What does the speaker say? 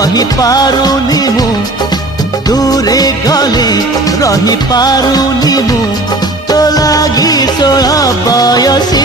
रही पारुनी मु दूरे गले रही पारुनी मु तो लागी 16 बयसी